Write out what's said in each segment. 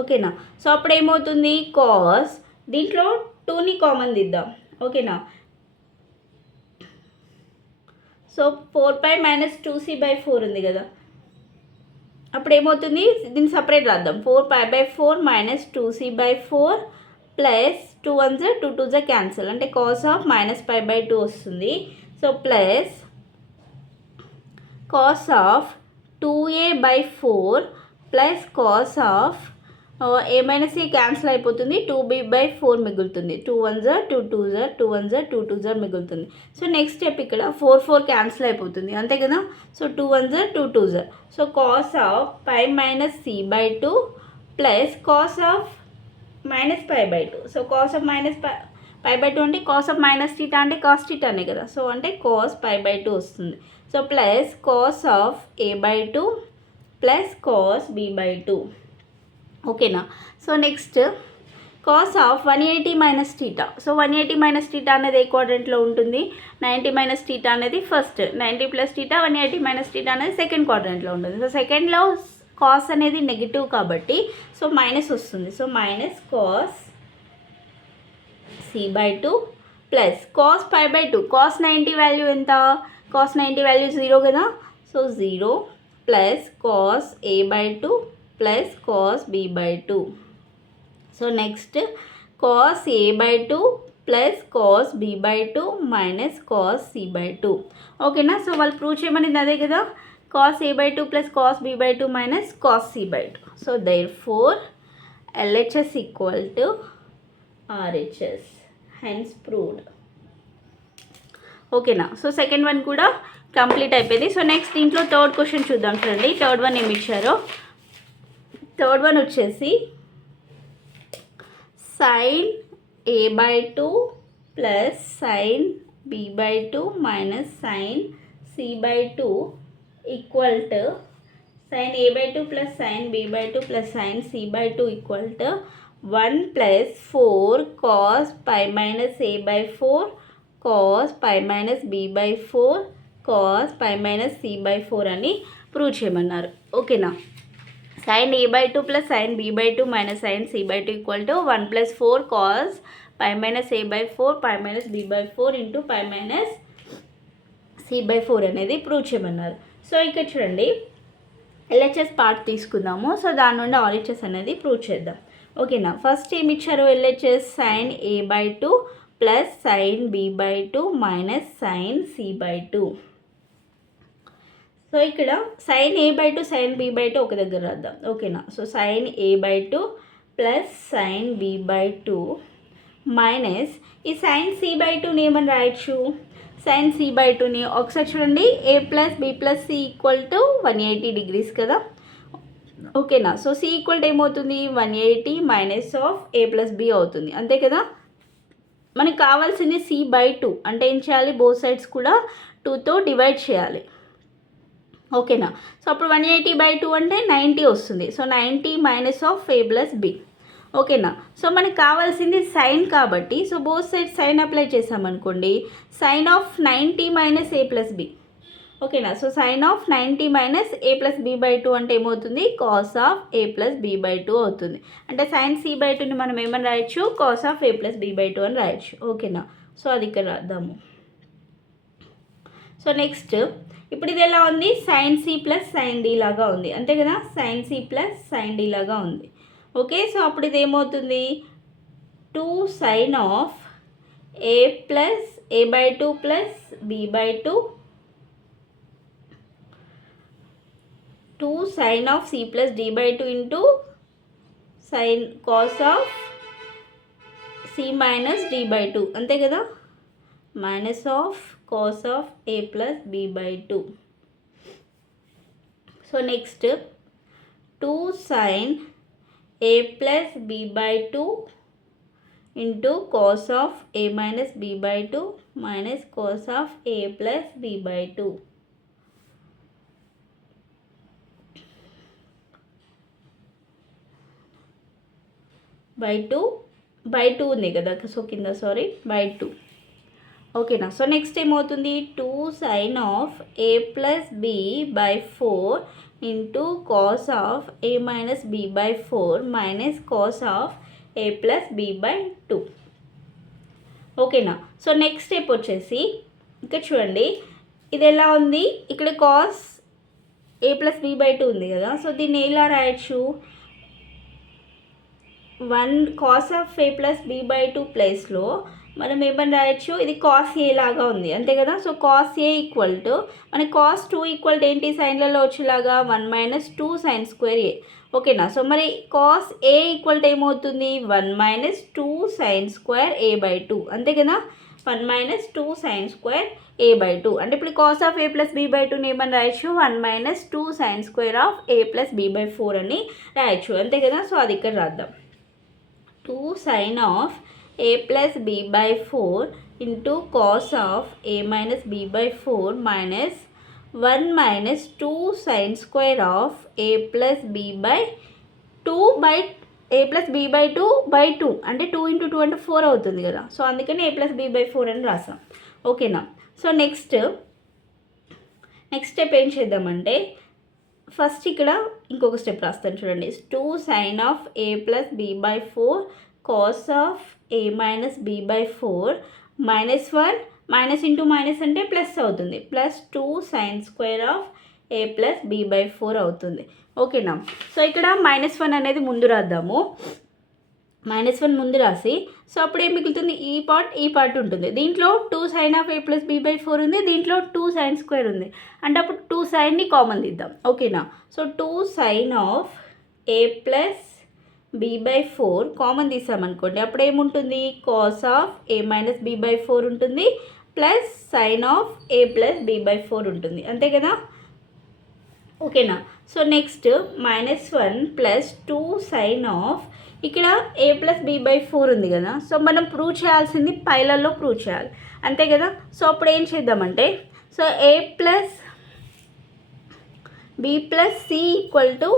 ఓకేనా. సో అప్పుడు ఏమవుతుంది, కాస్ దీంట్లో 2ని కామన్ తీద్దాం. ఓకేనా. సో 4π మైనస్ 2c/4 ఉంది కదా, అప్పుడు ఏమవుతుంది, దీన్ని సపరేట్ రాద్దాం. 4π/4 మైనస్ 2c/4 ప్లస్ 2 1 2 2 క్యాన్సిల్, అంటే కాస్ ఆఫ్ -π/2 వస్తుంది. So plus cos of 2a/4 plus cos of a minus a cancel అయిపోతుంది, 2b/4 మిగులుతుంది. 2 1 2 2 2 1 2 2 మిగులుతుంది. సో నెక్స్ట్ స్టెప్ ఇక్కడ 4 4 క్యాన్సిల్ అయిపోతుంది, అంతే కదా. So 2 1 2 2. So cos of π minus c/2 plus cos of -π/2. So cos of π/2 అంటే cos of minus theta అంటే cos థీటానే కదా. సో అంటే కాస్ π/2 వస్తుంది. So plus cos of a/2 plus cos b/2. ఓకేనా. So next cos of 180 minus theta. So 180 minus theta అనేది ఏ క్వాడ్రంట్లో ఉంటుంది, 90 మైనస్ థీటా అనేది first, 90 plus theta 180 minus theta అనేది సెకండ్ క్వాడ్రంట్లో ఉంటుంది. సో సెకండ్లో కాస్ అనేది నెగిటివ్ కాబట్టి సో మైనస్ వస్తుంది. So minus cos c/2 plus cos π/2. Cos 90 value ఎంత, కాస్ 90 వాల్యూ 0 కదా. So 0 plus cos a/2 plus cos b/2. So next cos a/2 plus cos b/2 minus cos c/2. ఓకేనా. So వాళ్ళు prove చేయమనింది అదే కదా, cos a/2 plus cos b/2 minus cos c/2. So therefore LHS equal to RHS, hence proved. ఓకేనా. So second one కూడా complete అయిపోయింది. So next దీంట్లో third question చూద్దాం. చూడండి థర్డ్ వన్ ఏమి ఇచ్చారో. థర్డ్ వన్ వచ్చేసి sine a/2 plus sine b/2 minus sine c/2 equal to sine a/2 plus sine b/2 plus sine c/2 equal to 1 plus 4 cos π minus a/4 cos π minus b/4 cos π minus c/4 అని prove చేయమన్నారు. ఓకేనా. Sine a/2 plus sine b/2 minus sine c/2 equal to 1 plus 4 cos π minus a/4 π minus b/4 into π minus c/4 అనేది prove చేయమన్నారు. So ఇక్కడ చూడండి LHS part తీసుకుందాము. So దాని నుండి RHS అనేది ప్రూవ్ చేద్దాం. ఓకేనా. ఫస్ట్ ఏమి ఇచ్చారు, LHS sine a/2 plus sine b/2 minus sine c/2. So ఇక్కడ సైన్ a/2 సైన్ b/2 ఒక దగ్గర రాద్దాం. ఓకేనా. So sine a/2 plus sine b/2 minus ఈ సైన్ c/2ని ఏమని రాయొచ్చు, సైన్ c/2ని ఒకసారి చూడండి, a plus b plus c equal to 180 degrees కదా. ఓకేనా. సో c ఈక్వల్ టు ఏమవుతుంది, 180 minus of a plus b అవుతుంది, అంతే కదా. మనకు కావాల్సింది c/2 అంటే ఏం చేయాలి, బోత్ సైడ్స్ కూడా 2తో డివైడ్ చేయాలి. ఓకేనా. సో అప్పుడు 180/2 అంటే 90 వస్తుంది. So 90 minus of a plus b. ఓకేనా. సో మనకు కావాల్సింది సైన్ కాబట్టి so both side sine apply చేసామనుకోండి, sine of 90 minus a plus b. ఓకేనా. So sine of 90 minus a plus b/2 అంటే ఏమవుతుంది, cos of a plus b/2 అవుతుంది. అంటే సైన్ c/2ని మనం ఏమని రాయొచ్చు, cos of a plus b/2 అని రాయొచ్చు. ఓకేనా. సో అది ఇక్కడ రాద్దాము. సో నెక్స్ట్ ఇప్పుడు ఇది ఎలా ఉంది, sine C plus sine D లాగా ఉంది, అంతే కదా. Sine C plus sine D లాగా ఉంది. ఓకే. సో అప్పుడు ఇది ఏమవుతుంది, 2 sine of a plus a/2 plus b/2 2 sine of c plus d/2 into sine cos of c minus d/2, అంతే కదా, minus of cos of a plus b/2. So next 2 sin a plus b/2 into cos of a minus b/2 minus cos of a plus b/2. by 2 ఉంది కదా. So కింద sorry by 2. ఓకేనా. So next ఏమవుతుంది 2 sin of a plus B by 4 into cos of a minus b by 4 minus cos of a plus b by 2. ఓకేనా. So next step వచ్చేసి ఇక్కడ చూడండి ఇది ఎలా ఉంది, ఇక్కడ cos a plus b by 2 ఉంది కదా. సో దీన్ని ఎలా రాయొచ్చు, 1 cos of a plus b by 2 ప్లేస్లో మనం ఏమని రాయొచ్చు, ఇది కాస్ ఏ లాగా ఉంది అంతే కదా. So cos A equal to మనకి కాస్ 2 ఈక్వల్ టు ఏంటి, సైన్లలో వచ్చేలాగా 1 మైనస్ 2 సైన్ స్క్వేర్ ఏ. ఓకేనా. సో మరి కాస్ ఏ ఈక్వల్ టు ఏమవుతుంది, 1 minus 2 sine square A by 2 అంతే కదా. 1 minus 2 sine square A by 2 అంటే ఇప్పుడు cos of A plus B by 2ని ఏమని రాయొచ్చు, 1 minus 2 sine square of A plus B by 4 అని రాయొచ్చు అంతే కదా. సో అది ఇక్కడ రాద్దాం. 2 sin of a plus b by 4 into cos of a minus b by 4 minus 1 minus 2 sin square of a plus b by 2 by a plus b by 2 by 2 అంటే 2 into 2 అంటే 4 అవుతుంది కదా. సో అందుకని a plus b by 4 అని రాసాం. ఓకేనా. So next step ఏం చేద్దామంటే ఫస్ట్ ఇక్కడ ఇంకొక స్టెప్ రాస్తాను చూడండి. 2 sin of a plus b by 4 cos of a minus b by 4 minus 1 minus into minus అంటే ప్లస్ అవుతుంది, plus 2 sine square of a plus b by 4 అవుతుంది. ఓకేనా. సో ఇక్కడ -1 అనేది ముందు రాద్దాము. -1 ముందు రాసి సో అప్పుడు ఏం మిగులుతుంది, ఈ పార్ట్ ఉంటుంది. దీంట్లో 2 sine of a plus b by 4 ఉంది, దీంట్లో 2 సైన్ స్క్వేర్ ఉంది అంటే అప్పుడు 2 సైన్ని కామన్ తీద్దాం. ఓకేనా. So 2 sine of a plus b by 4 common తీసామనుకోండి అప్పుడు ఏముంటుంది, cos of a minus b by 4 ఉంటుంది plus sine of a plus b by 4 ఉంటుంది అంతే కదా. ఓకేనా. So next -1 plus 2 sine of ఇక్కడ a ప్లస్ b బై 4 ఉంది కదా. సో మనం ప్రూవ్ చేయాల్సింది పైలలో ప్రూవ్ చేయాలి అంతే కదా. సో అప్పుడు ఏం చేద్దామంటే so a plus b plus c equal to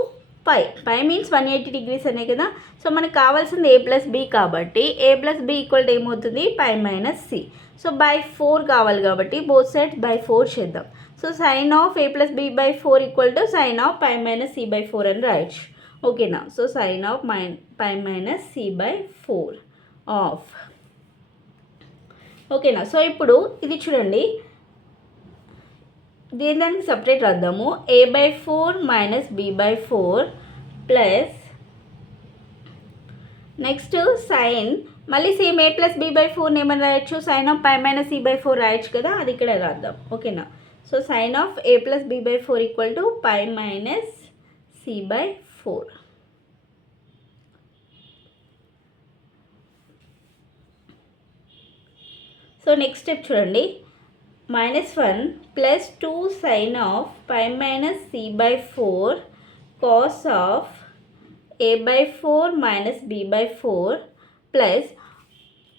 pi means 180 degrees అనే కదా. సో మనకు కావాల్సింది a ప్లస్ b కాబట్టి a plus b equal to ఏమవుతుంది, pi minus c. So by 4 కావాలి కాబట్టి బోత్ సైడ్స్ బై 4 చేద్దాం. So sine of a plus b by 4 equal to sine of pi minus c by 4 అని రాయొచ్చు. ఓకేనా. So sine of pi minus c by 4 of. ఓకేనా. So ఇప్పుడు ఇది చూడండి దీనికి సపరేట్ రాద్దాము. a by 4 minus b by 4 plus next sine మళ్ళీ same a plus b by 4 ఏమని రాయొచ్చు, sine of pi minus c by 4 రాయొచ్చు కదా, అది ఇక్కడ రాద్దాం. ఓకేనా. So sine of a plus b by 4 equal to pi minus c by 4. So next step చూడండి. -1 plus 2 sine of pi minus c by 4 cos of a by 4 minus b by 4 plus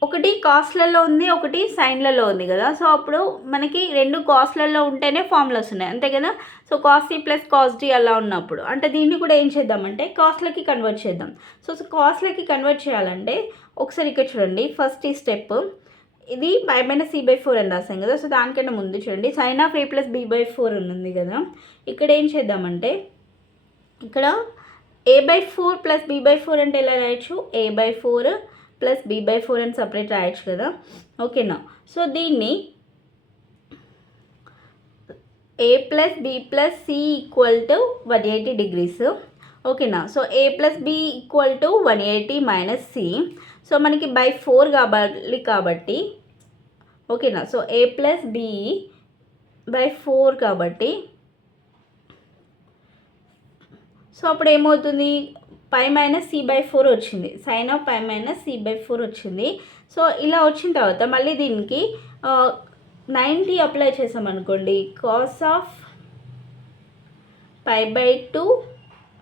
ఒకటి కాస్ట్లలో ఉంది ఒకటి సైన్లలో ఉంది కదా. So అప్పుడు మనకి రెండు కాస్ట్లలో ఉంటేనే ఫార్ములాస్ ఉన్నాయి అంతే కదా. So cos C plus cos D అలా ఉన్నప్పుడు అంటే దీన్ని కూడా ఏం చేద్దామంటే కాస్ట్లకి కన్వర్ట్ చేద్దాం. సో కాస్ట్లకి కన్వర్ట్ చేయాలంటే ఒకసారి ఇక్కడ చూడండి ఫస్ట్ ఈ స్టెప్ ఇది పై మైనస్ c బై 4 అని రాసాం కదా. సో దానికన్నా ముందు చూడండి sine of a plus b by 4 ఉంది కదా. ఇక్కడ ఏం చేద్దామంటే ఇక్కడ a by 4 plus b by 4 అంటే ఎలా రాయొచ్చు, a by 4 plus b by 4 అని సపరేట్ రాయొచ్చు కదా. ఓకేనా. సో దీన్ని a plus b plus c equal to 180 degrees. ఓకేనా. So a plus b equal to 180 minus c. So మనకి బై 4 కావాలి కాబట్టి ఓకేనా. So a plus b by 4 కాబట్టి సో అప్పుడు ఏమవుతుంది, పై మైనస్ c బై 4 వచ్చింది, sine of pi minus c by 4 వచ్చింది. సో ఇలా వచ్చిన తర్వాత మళ్ళీ దీనికి 90 అప్లై చేసామనుకోండి, cos of pi by 2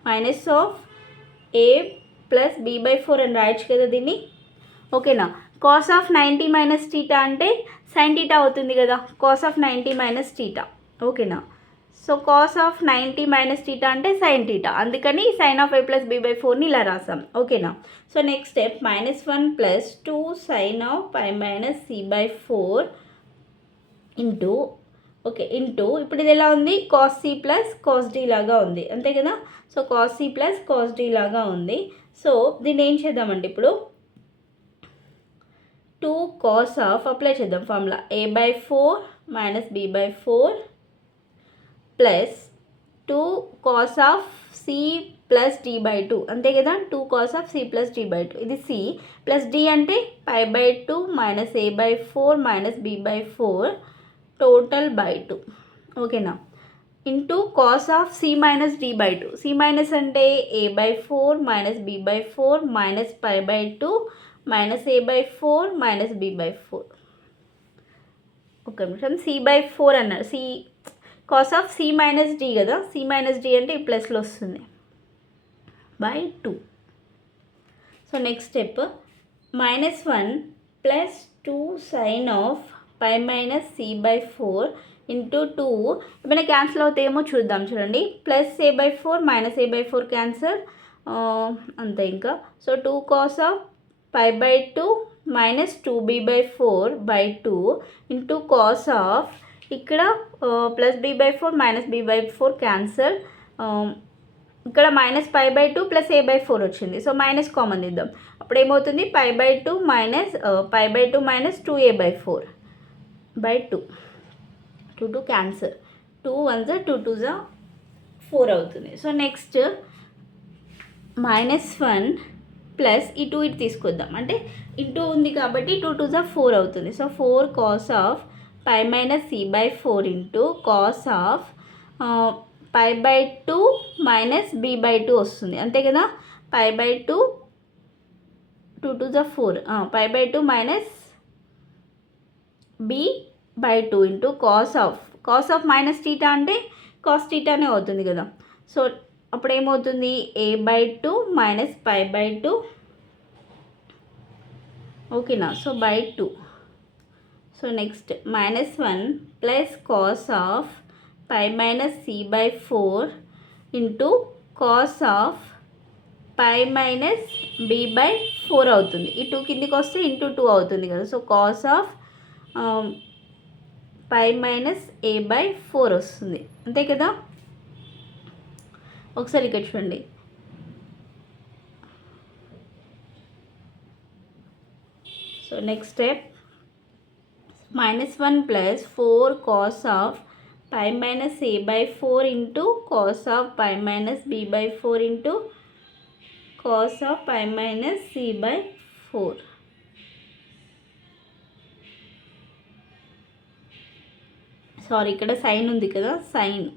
minus of a plus b by 4 అని రాయొచ్చు కదా దీన్ని. ఓకేనా. కాస్ ఆఫ్ 90 మైనస్ టీటా అంటే సైన్ టీటా అవుతుంది కదా, కాస్ ఆఫ్ 90 మైనస్ టీటా. ఓకేనా. So cos of 90 minus theta అంటే సైన్ టీటా, అందుకని sine of a plus b by 4ని ఇలా రాసాం. ఓకేనా. So next step -1 plus 2 sine of pi minus c by 4 into okay into ఇప్పుడు ఇది ఎలా ఉంది cos C plus cos D లాగా ఉంది అంతే కదా. So cos C plus cos D లాగా ఉంది. సో దీన్ని ఏం చేద్దామండి ఇప్పుడు 2 cos ఆఫ్ అప్లై చేద్దాం formula a/4 minus b/4 plus 2 cos of c plus d/2 అంతే కదా. 2 cos of c plus d/2 ఇది c ప్లస్ d అంటే π/2 minus a/4 minus b/4 total by 2 ఓకేనా. Into cos of C minus d/2 C minus అంటే a/4 minus b/4 minus π/2 minus a/4 minus b/4 ఒక నిమిషం c/4 అన్నారు. C cos of C minus D కదా. C minus D అంటే ఈ ప్లస్లో వస్తుంది by 2. So next step -1 plus 2 sine of pi minus c/4 into 2 ఏమైనా క్యాన్సిల్ అవుతాయేమో చూద్దాం. చూడండి plus a/4 minus a/4 cancel అంతే ఇంకా. So 2 cos of π/2 minus 2b/4 by 2 into cos of ఇక్కడ plus b/4 minus b/4 cancel ఇక్కడ minus π/2 plus a/4 వచ్చింది. So minus common ఇద్దాం. అప్పుడు ఏమవుతుంది π/2 minus π/2 minus 2a/4 by 2 2 cancel 2 1 2 2 4 అవుతుంది. సో నెక్స్ట్ -1 ప్లస్ ఈ 2 ఇటు తీసుకొద్దాం అంటే ఇంటూ ఉంది కాబట్టి 2 2 4 అవుతుంది. So 4 cos of pi minus c/4 into cos of π/2 minus b/2 వస్తుంది అంతే కదా. π/2 2 2 4 π/2 minus b/2 into cos of minus theta అంటే కాస్ టీటానే అవుతుంది కదా. సో అప్పుడు ఏమవుతుంది a/2 మైనస్ π/2 ఓకేనా. So by 2. So next -1 plus cos of pi minus c/4 into cos of pi minus b/4 అవుతుంది. ఈ 2 కిందికి వస్తే ఇంటూ 2 అవుతుంది కదా. So cos of pi minus a/4 వస్తుంది అంతే కదా. ఒకసారి ఇక్కడ చూడండి so next step -1 plus 4 cos of pi minus a/4 into cos of pi minus b/4 into cos of pi minus c/4 sorry ఇక్కడ సైన్ ఉంది కదా. సైన్